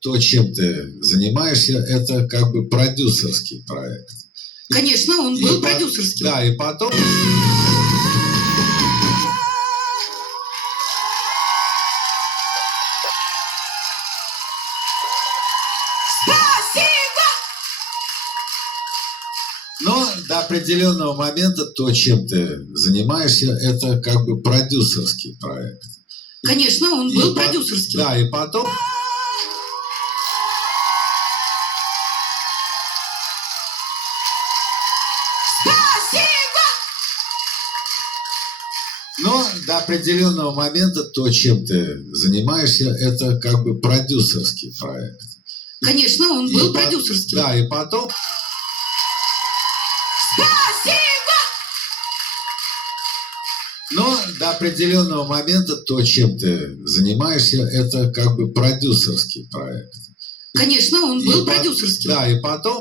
То, чем ты занимаешься, это как бы продюсерский проект. Конечно, он был продюсерским. Да, и потом... Но до определенного момента то, чем ты занимаешься, это как бы продюсерский проект. Конечно, он был продюсерским. Да, и потом... Но до определенного момента то, чем ты занимаешься, это как бы продюсерский проект. Конечно, он был продюсерским. Да, и потом... Но до определенного момента то, чем ты занимаешься, это как бы продюсерский проект. Конечно, он был продюсерским. Да, и потом...